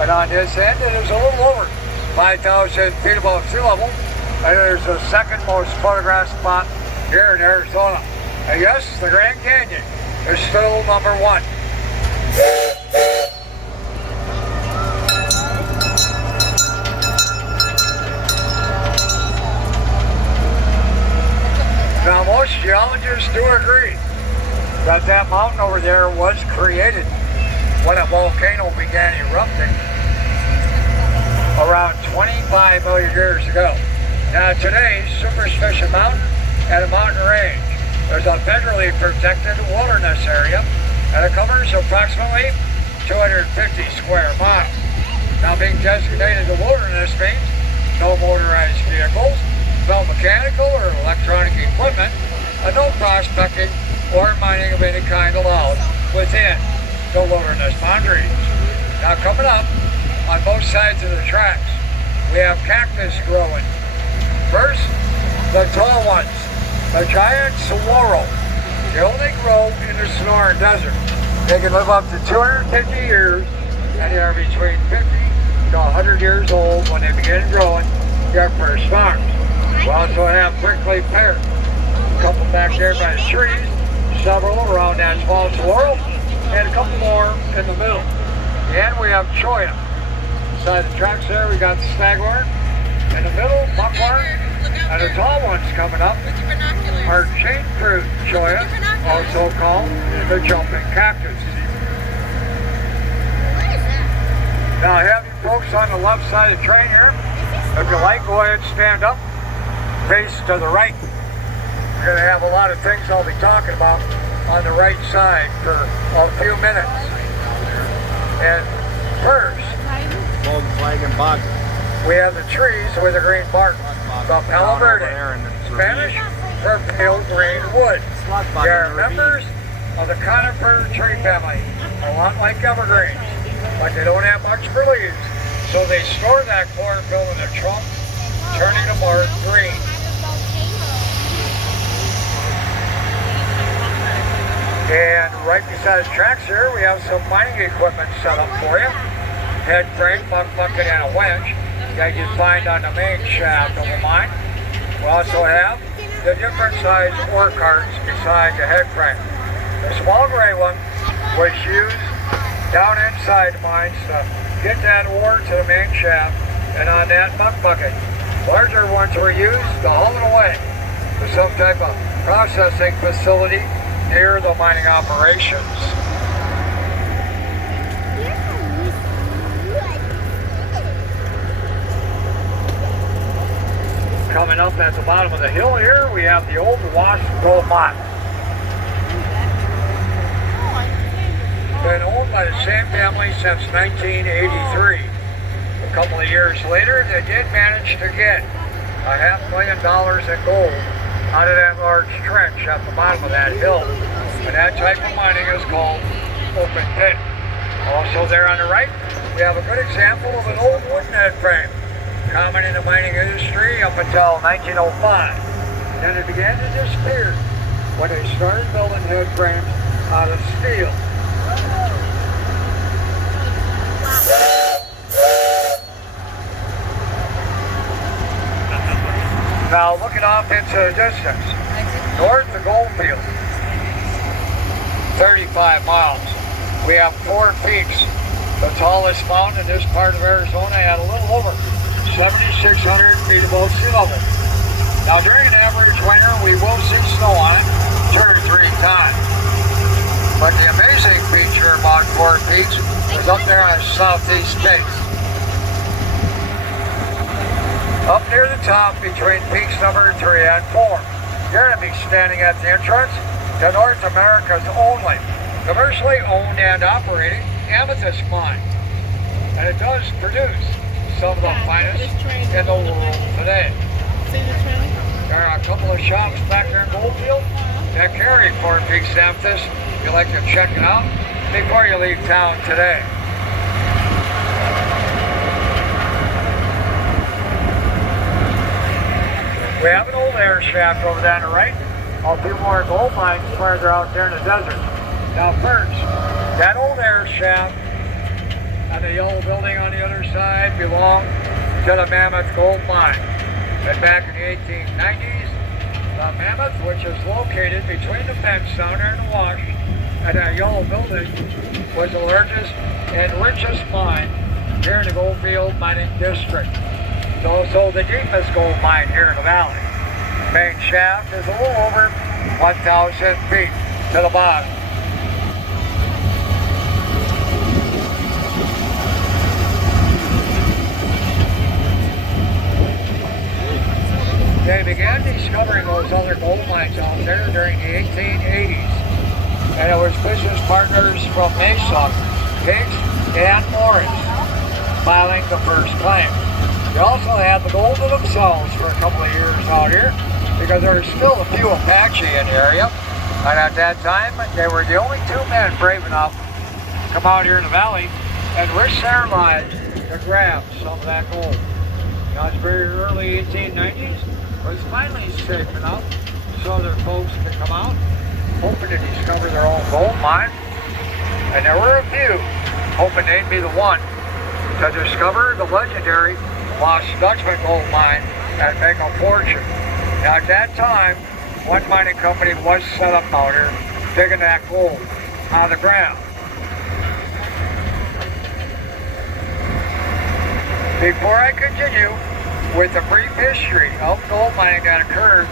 And on this end, it is a little over 5,000 feet above sea level. And it is the second most photographed spot here in Arizona. And yes, the Grand Canyon is still number one. Now, most geologists do agree that that mountain over there was created when a volcano began erupting around 25 million years ago. Now, today, Superstition Mountain and a mountain range is a federally protected wilderness area, and it covers approximately 250 square miles. Now, being designated a wilderness means no motorized vehicles, no mechanical or electronic equipment, and no prospecting or mining of any kind allowed within the wilderness boundaries. Now, coming up on both sides of the tracks, we have cactus growing. First, the tall ones, the giant saguaro. They only grow in the Sonoran Desert. They can live up to 250 years, and they are between 50 to 100 years old when they begin growing their first flowers. We also have prickly pears, a couple back there by the trees, several around that small saguaro, and a couple more in the middle. And we have cholla. Beside the tracks there, we got the staghorn. In the middle, buckhorn, and the tall ones coming up are chain fruit cholla, also called the jumping cactus. Now, I have you folks on the left side of the train here. If you like, go ahead and stand up, face to the right. We're going to have a lot of things I'll be talking about on the right side for a few minutes. And first, Golden flag and bog. We have the trees with the green bark, the Palo Verde, Spanish for pale green wood. They are members of the conifer tree family, a lot like evergreens, but they don't have much for leaves, so they store that chlorophyll in their trunk, turning the bark green. And right beside the tracks here, we have some mining equipment set up for you. Head crane, buck bucket, and a winch that you find on the main shaft of the mine. We also have the different size ore carts beside the head crane. The small gray one was used down inside the mines to get that ore to the main shaft and on that buck bucket. Larger ones were used to haul it away to some type of processing facility near the mining operations. Coming up at the bottom of the hill here, we have the old Wash Gold Mine. Been owned by the same family since 1983. A couple of years later, they did manage to get $500,000 in gold out of that large trench at the bottom of that hill. And that type of mining is called open pit. Also there on the right, we have a good example of an old wooden head frame, common in the mining industry up until 1905. Then it began to disappear when they started building head frames out of steel. Now looking off into the distance, north of Goldfield, 35 miles. We have 4 peaks. The tallest mountain in this part of Arizona at a little over 7,600 feet above sea level. Now during an average winter, we will see snow on it 2 or 3 times. But the amazing feature about 4 peaks is up there on the southeast base. Up near the top between peaks number 3 and 4. You're going to be standing at the entrance to North America's only commercially owned and operating amethyst mine. And it does produce some of the finest in the world today. There are a couple of shops back there in Goldfield that carry 4 Peaks amethyst. If you'd like to check it out before you leave town today. We have an old air shaft over there on the right. A few more gold mines further out there in the desert. Now first, that old air shaft and the yellow building on the other side belonged to the Mammoth Gold Mine. And back in the 1890s, the Mammoth, which is located between the fence down there in the wash and that yellow building, was the largest and richest mine here in the Goldfield mining district. It's also the deepest gold mine here in the valley. The main shaft is a little over 1,000 feet to the bottom. They began discovering those other gold mines out there during the 1880s. And it was business partners from Mesa, Hicks, and Morris filing the first claim. They also had the gold to themselves for a couple of years out here because there were still a few Apache in the area. And at that time, they were the only two men brave enough to come out here in the valley and risk their lives to grab some of that gold. Now it's very early 1890s. It was finally safe enough so other folks could come out hoping to discover their own gold mine. And there were a few hoping they'd be the one to discover the legendary Lost Dutchman gold mine and make a fortune. Now at that time, one mining company was set up out here digging that gold out of the ground. Before I continue with the brief history of gold mining that occurred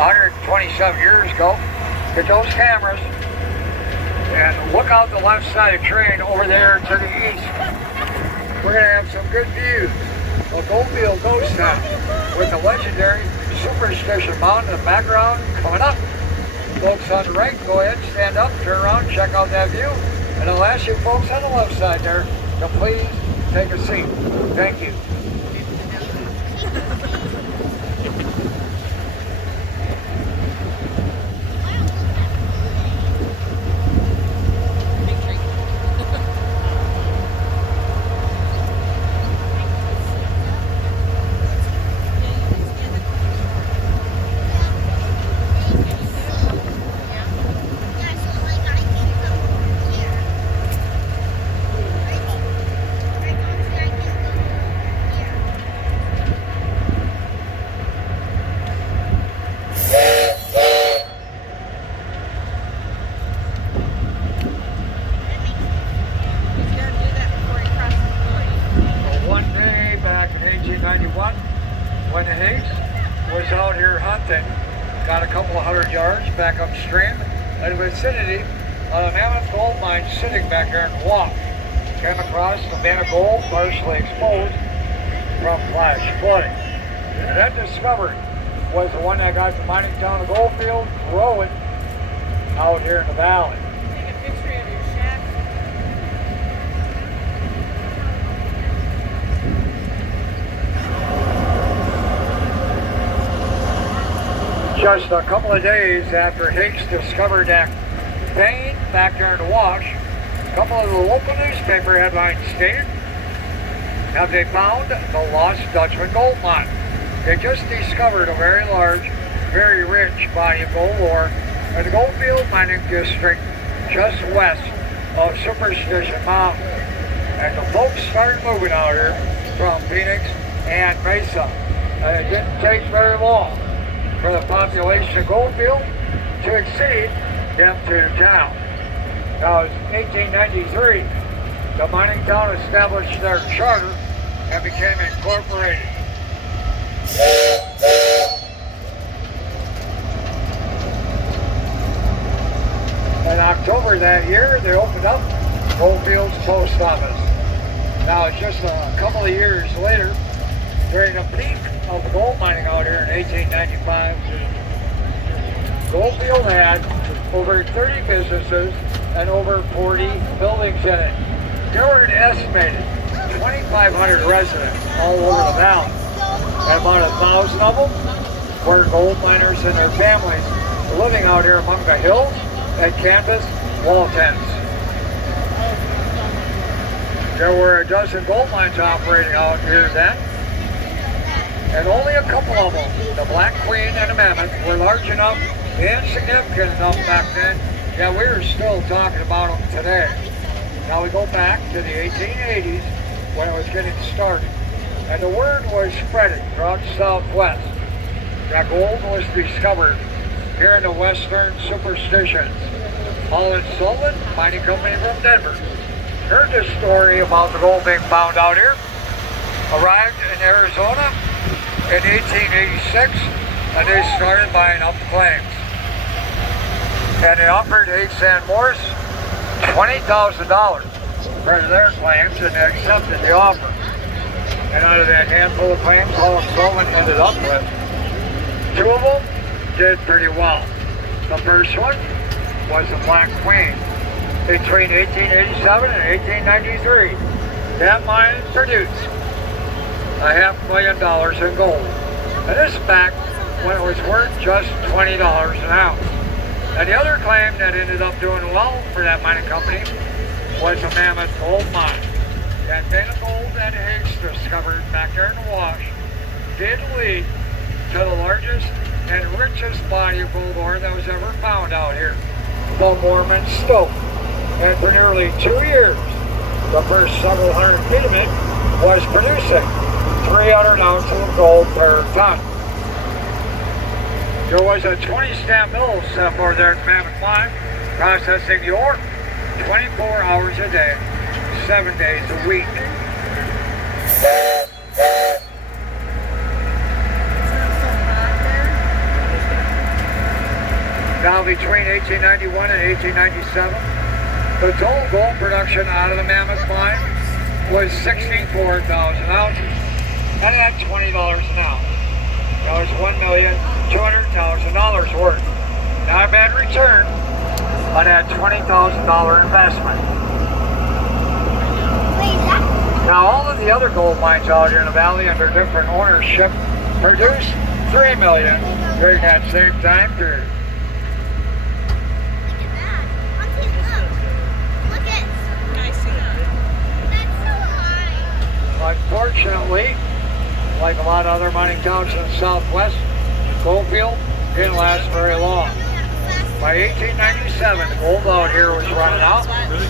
127 years ago, get those cameras and look out the left side of the train over there to the east. We're going to have some good views of Goldfield Ghost Town with the legendary Superstition Mountain in the background coming up. Folks on the right, go ahead, stand up, turn around, check out that view. And I'll ask you folks on the left side there to please take a seat. Thank you. When the Higgs was out here hunting, got a couple of 100 yards back upstream, in the vicinity of the Mammoth gold mine sitting back there in the walk. Came across the bin of gold partially exposed from flash flooding. And that discovery was the one that got the mining town of Goldfield growing out here in the valley. Take a picture of your shack. Just a couple of days after Higgs discovered that vein back there in the wash, a couple of the local newspaper headlines stated that they found the Lost Dutchman gold mine. They just discovered a very large, very rich body of gold ore in the Goldfield mining district just west of Superstition Mountain. And the folks started moving out here from Phoenix and Mesa. And it didn't take very long for the population of Goldfield to exceed them to town. Now it's 1893, the mining town established their charter and became incorporated. In October that year, they opened up Goldfield's post office. Now it's just a couple of years later, during the peak of the gold mining out here in 1895, Goldfield had over 30 businesses and over 40 buildings in it. There were an estimated 2,500 residents all over the valley, and about 1,000 of them were gold miners and their families living out here among the hills and canvas wall tents. There were a dozen gold mines operating out here then, and only a couple of them, the Black Queen and the Mammoth, were large enough and significant enough back then that we are still talking about them today. Now we go back to the 1880s when it was getting started. And the word was spreading throughout the Southwest that gold was discovered here in the Western Superstitions. Paul and Sullivan, mining company from Denver, heard the story about the gold being found out here, arrived in Arizona in 1886, and they started buying up the claims. And they offered H. and Morris $20,000 for their claims, and they accepted the offer. And out of that handful of claims Paul and Sullivan ended up with, two of them did pretty well. The first one was the Black Queen. Between 1887 and 1893, that mine produced $500,000 in gold. And this is back when it was worth just $20 an ounce. And the other claim that ended up doing well for that mining company was the Mammoth Gold Mine. That vein of gold that Higgs discovered back there in the wash did lead to the largest and richest body of gold ore that was ever found out here, the Mormon Stope. And for nearly 2 years, the first several hundred feet of it was producing 300 ounces of gold per ton. There was a 20-stamp mill set over there at Mammoth Mine, processing the ore 24 hours a day, 7 days a week. Now between 1891 and 1897, the total gold production out of the Mammoth Mine was 64,000 ounces, and at $20 an ounce. That was $1,200,000 worth. Not a bad return on that $20,000 investment. Now all of the other gold mines out here in the valley under different ownership produced $3 million during that same time period. Unfortunately, like a lot of other mining towns in the Southwest, Goldfield didn't last very long. By 1897, the gold out here was running out,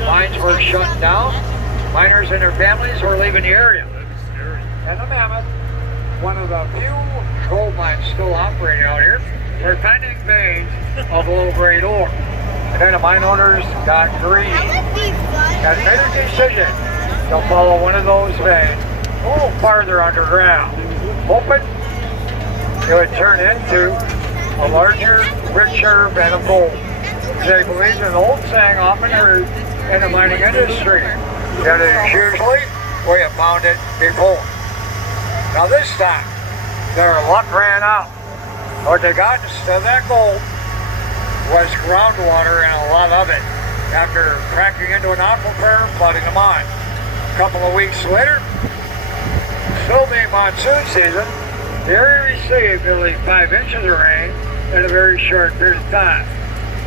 mines were shutting down, miners and their families were leaving the area. And the Mammoth, one of the few gold mines still operating out here, were finding veins of low-grade ore. And then the mine owners got greedy and made a decision to follow one of those veins a little farther underground, hoping it would turn into a larger, richer vein of gold. They believed in an old saying often heard in the mining industry, that it is usually where you found it before. Now this time, their luck ran out. What they got instead of that gold was groundwater, and a lot of it, after cracking into an aquifer and flooding the mine. A couple of weeks later, still being monsoon season, the area received nearly 5 inches of rain in a very short period of time.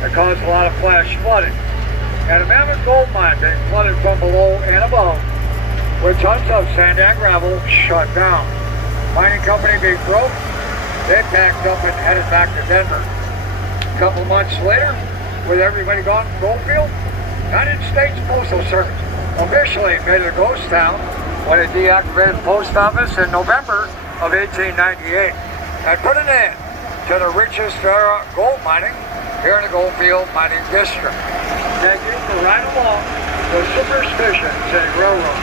It caused a lot of flash flooding. And the Mammoth Gold Mine being flooded from below and above, with tons of sand and gravel shut down. Mining company being broke, they packed up and headed back to Denver. A couple months later, with everybody gone from Goldfield, United States Postal Service officially made it a ghost town when it deactivated the post office in November of 1898 and put an end to the richest era gold mining here in the Goldfield Mining District. Thank you for riding along the Superstition City Railroad.